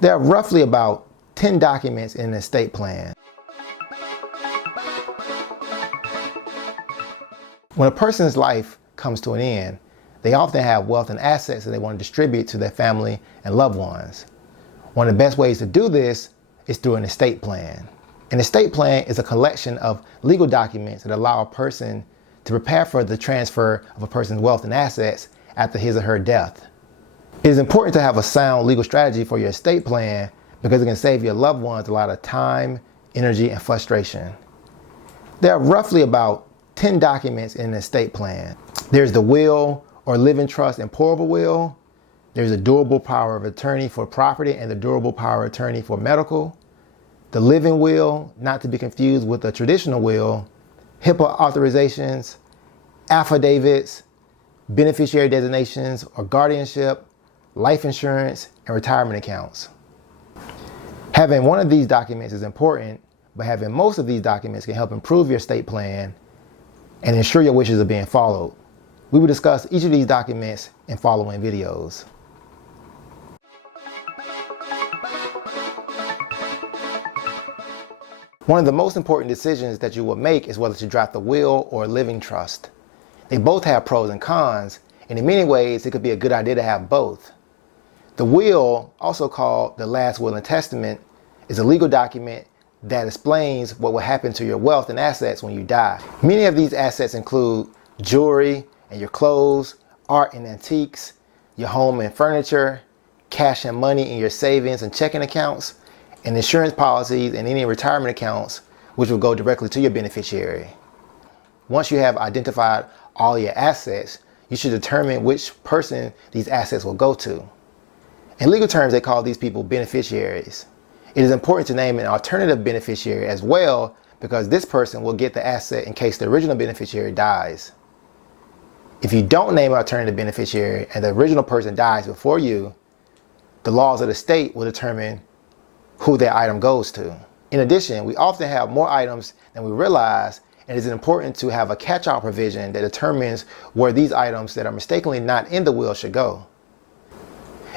There are roughly about 10 documents in an estate plan. When a person's life comes to an end, they often have wealth and assets that they want to distribute to their family and loved ones. One of the best ways to do this is through an estate plan. An estate plan is a collection of legal documents that allow a person to prepare for the transfer of a person's wealth and assets after his or her death. It is important to have a sound legal strategy for your estate plan because it can save your loved ones a lot of time, energy, and frustration. There are roughly about 10 documents in an estate plan. There's the will or living trust and pourable will. There's a durable power of attorney for property and the durable power of attorney for medical. The living will, not to be confused with the traditional will. Hipaa authorizations, affidavits, beneficiary designations or guardianship, life insurance, and retirement accounts. Having one of these documents is important, but having most of these documents can help improve your estate plan and ensure your wishes are being followed. We will discuss each of these documents in following videos. One of the most important decisions that you will make is whether to draft a will or a living trust. They both have pros and cons, and in many ways it could be a good idea to have both. The will, also called the last will and testament, is a legal document that explains what will happen to your wealth and assets when you die. Many of these assets include jewelry and your clothes, art and antiques, your home and furniture, cash and money in your savings and checking accounts, and insurance policies and any retirement accounts, which will go directly to your beneficiary. Once you have identified all your assets, you should determine which person these assets will go to. In legal terms, they call these people beneficiaries. It is important to name an alternative beneficiary as well because this person will get the asset in case the original beneficiary dies. If you don't name an alternative beneficiary and the original person dies before you, the laws of the state will determine who that item goes to. In addition, we often have more items than we realize, and it is important to have a catch-all provision that determines where these items that are mistakenly not in the will should go.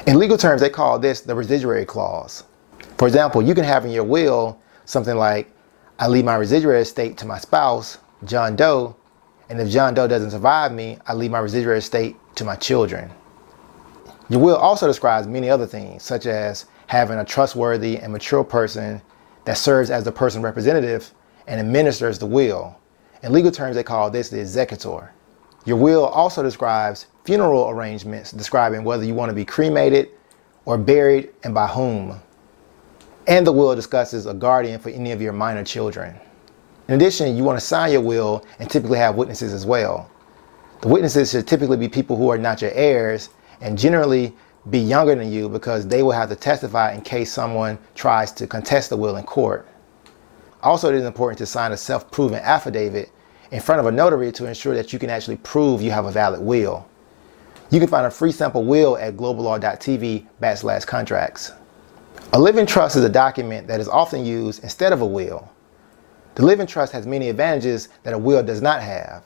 In legal terms, they call this the Residuary Clause. For example, you can have in your will something like, I leave my residuary estate to my spouse, John Doe, and if John Doe doesn't survive me, I leave my residuary estate to my children. Your will also describes many other things, such as having a trustworthy and mature person that serves as the person representative and administers the will. In legal terms, they call this the executor. Your will also describes funeral arrangements, describing whether you want to be cremated or buried and by whom. And the will discusses a guardian for any of your minor children. In addition, you want to sign your will and typically have witnesses as well. The witnesses should typically be people who are not your heirs and generally be younger than you because they will have to testify in case someone tries to contest the will in court. Also, it is important to sign a self-proven affidavit in front of a notary to ensure that you can actually prove you have a valid will. You can find a free sample will at globallaw.tv/contracts. A living trust is a document that is often used instead of a will. The living trust has many advantages that a will does not have.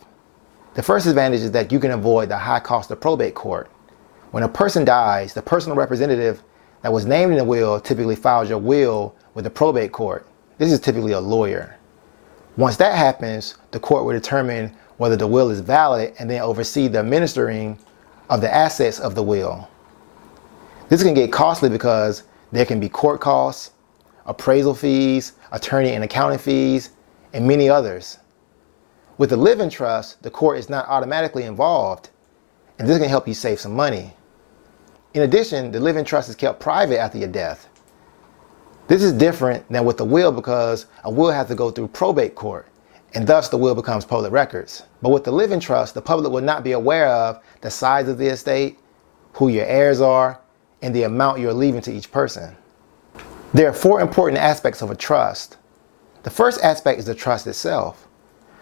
The first advantage is that you can avoid the high cost of probate court. When a person dies, the personal representative that was named in the will typically files your will with the probate court. This is typically a lawyer. Once that happens, the court will determine whether the will is valid and then oversee the administering of the assets of the will. This can get costly because there can be court costs, appraisal fees, attorney and accounting fees, and many others. With the living trust, the court is not automatically involved, and this can help you save some money. In addition, the living trust is kept private after your death. This is different than with the will because a will has to go through probate court, and thus the will becomes public records. But with the living trust, the public will not be aware of the size of the estate, who your heirs are, and the amount you're leaving to each person. There are 4 important aspects of a trust. The first aspect is the trust itself.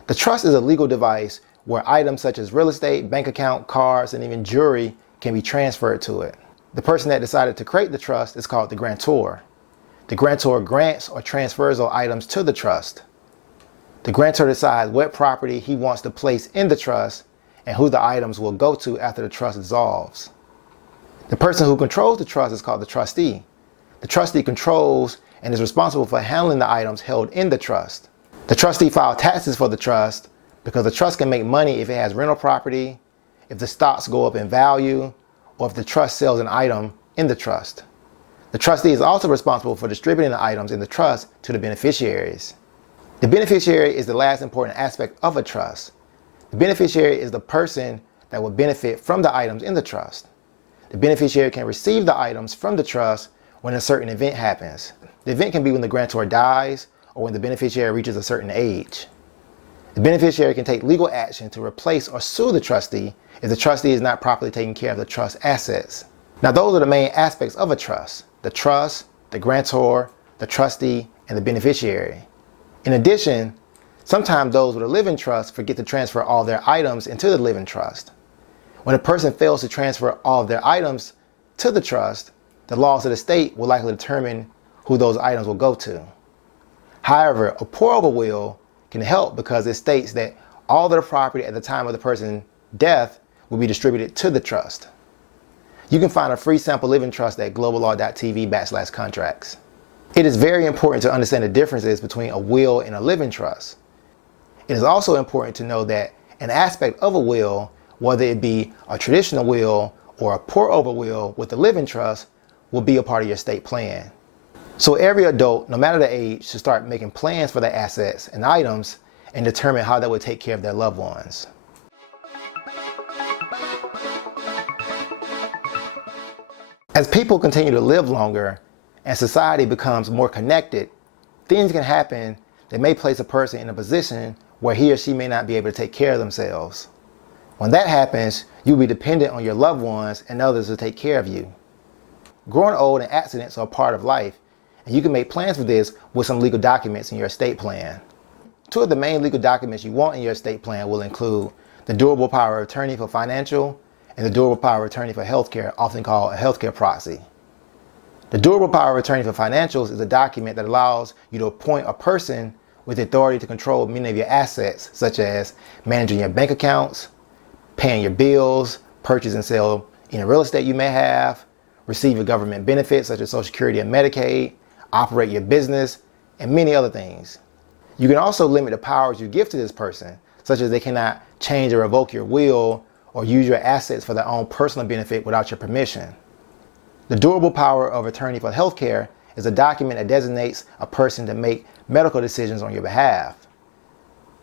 The trust is a legal device where items such as real estate, bank account, cars, and even jewelry can be transferred to it. The person that decided to create the trust is called the grantor. The grantor grants or transfers those items to the trust. The grantor decides what property he wants to place in the trust and who the items will go to after the trust dissolves. The person who controls the trust is called the trustee. The trustee controls and is responsible for handling the items held in the trust. The trustee files taxes for the trust because the trust can make money if it has rental property, if the stocks go up in value, or if the trust sells an item in the trust. The trustee is also responsible for distributing the items in the trust to the beneficiaries. The beneficiary is the last important aspect of a trust. The beneficiary is the person that will benefit from the items in the trust. The beneficiary can receive the items from the trust when a certain event happens. The event can be when the grantor dies or when the beneficiary reaches a certain age. The beneficiary can take legal action to replace or sue the trustee if the trustee is not properly taking care of the trust assets. Now, those are the main aspects of a trust: the trust, the grantor, the trustee, and the beneficiary. In addition, sometimes those with a living trust forget to transfer all their items into the living trust. When a person fails to transfer all of their items to the trust, the laws of the state will likely determine who those items will go to. However, a pour-over will can help because it states that all of the property at the time of the person's death will be distributed to the trust. You can find a free sample living trust at globallaw.tv/contracts. It is very important to understand the differences between a will and a living trust. It is also important to know that an aspect of a will, whether it be a traditional will or a pour-over will with a living trust, will be a part of your estate plan. So every adult, no matter the age, should start making plans for their assets and items and determine how they would take care of their loved ones. As people continue to live longer and society becomes more connected, things can happen that may place a person in a position where he or she may not be able to take care of themselves. When that happens, you'll be dependent on your loved ones and others to take care of you. Growing old and accidents are a part of life, and you can make plans for this with some legal documents in your estate plan. Two of the main legal documents you want in your estate plan will include the durable power of attorney for financial and the durable power of attorney for healthcare, often called a healthcare proxy. The durable power of attorney for financials is a document that allows you to appoint a person with the authority to control many of your assets, such as managing your bank accounts, paying your bills, purchase and sell any real estate you may have, receive your government benefits such as Social Security and Medicaid, operate your business, and many other things. You can also limit the powers you give to this person, such as they cannot change or revoke your will or use your assets for their own personal benefit without your permission. The durable power of attorney for healthcare is a document that designates a person to make medical decisions on your behalf.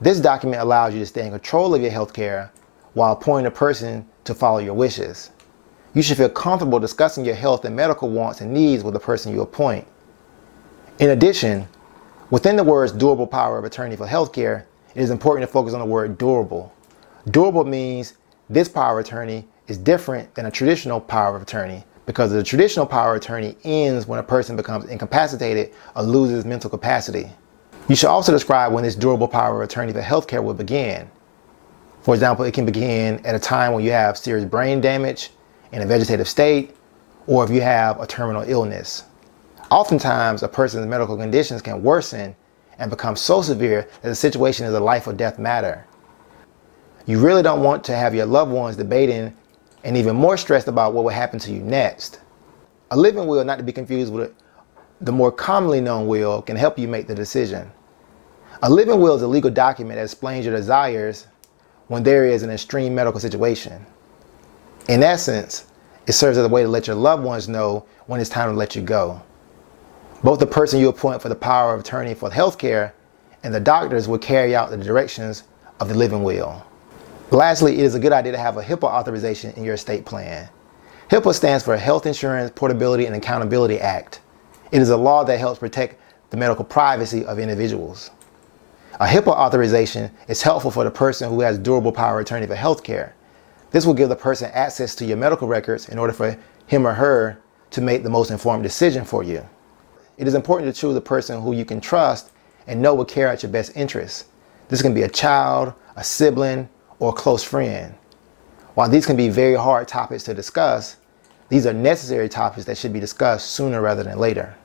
This document allows you to stay in control of your healthcare while appointing a person to follow your wishes. You should feel comfortable discussing your health and medical wants and needs with the person you appoint. In addition, within the words durable power of attorney for healthcare, it is important to focus on the word durable. Durable means this power of attorney is different than a traditional power of attorney because the traditional power of attorney ends when a person becomes incapacitated or loses mental capacity. You should also describe when this durable power of attorney for healthcare will begin. For example, it can begin at a time when you have serious brain damage, in a vegetative state, or if you have a terminal illness. Oftentimes, a person's medical conditions can worsen and become so severe that the situation is a life or death matter. You really don't want to have your loved ones debating and even more stressed about what will happen to you next. A living will, not to be confused with the more commonly known will, can help you make the decision. A living will is a legal document that explains your desires when there is an extreme medical situation. In essence, it serves as a way to let your loved ones know when it's time to let you go. Both the person you appoint for the power of attorney for healthcare and the doctors will carry out the directions of the living will. Lastly, it is a good idea to have a Hipaa authorization in your estate plan. Hipaa stands for Health Insurance Portability and Accountability Act. It is a law that helps protect the medical privacy of individuals. A Hipaa authorization is helpful for the person who has durable power of attorney for healthcare. This will give the person access to your medical records in order for him or her to make the most informed decision for you. It is important to choose a person who you can trust and know will care at your best interests. This can be a child, a sibling, or a close friend. While these can be very hard topics to discuss, these are necessary topics that should be discussed sooner rather than later.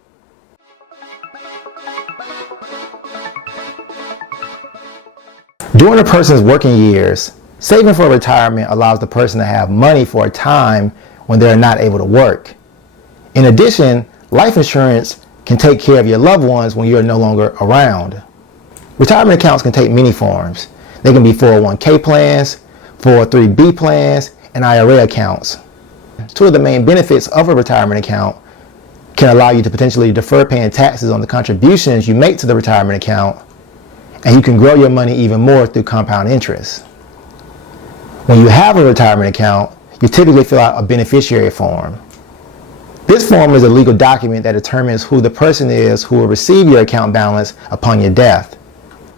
During a person's working years, saving for retirement allows the person to have money for a time when they are not able to work. In addition, Life insurance can take care of your loved ones when you're no longer around. Retirement accounts can take many forms. They can be 401k plans, 403b plans, and IRA accounts. Two of the main benefits of a retirement account can allow you to potentially defer paying taxes on the contributions you make to the retirement account, and you can grow your money even more through compound interest. When you have a retirement account, you typically fill out a beneficiary form. This form is a legal document that determines who the person is who will receive your account balance upon your death.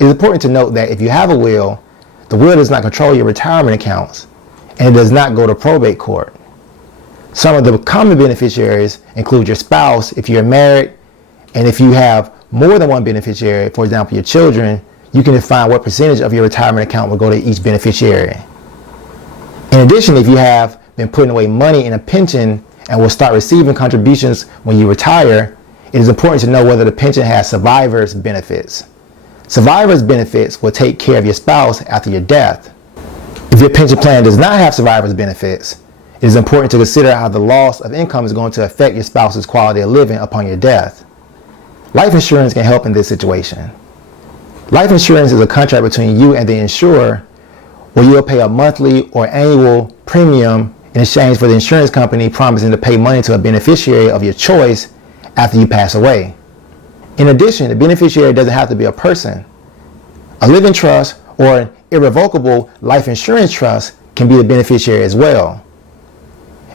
It is important to note that if you have a will, the will does not control your retirement accounts, and it does not go to probate court. Some of the common beneficiaries include your spouse if you're married, and if you have more than one beneficiary, for example your children, you can define what percentage of your retirement account will go to each beneficiary. In addition, if you have been putting away money in a pension and will start receiving contributions when you retire, it is important to know whether the pension has survivor's benefits. Survivor's benefits will take care of your spouse after your death. If your pension plan does not have survivor's benefits, it is important to consider how the loss of income is going to affect your spouse's quality of living upon your death. Life insurance can help in this situation. Life insurance is a contract between you and the insurer where you will pay a monthly or annual premium in exchange for the insurance company promising to pay money to a beneficiary of your choice after you pass away. In addition, the beneficiary doesn't have to be a person. A living trust or an irrevocable life insurance trust can be the beneficiary as well.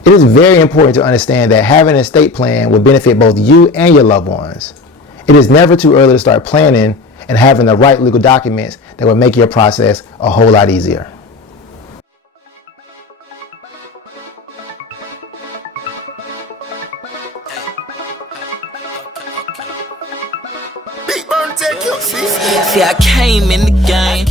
It is very important to understand that having an estate plan will benefit both you and your loved ones. It is never too early to start planning and having the right legal documents that will make your process a whole lot easier. See, I came in the game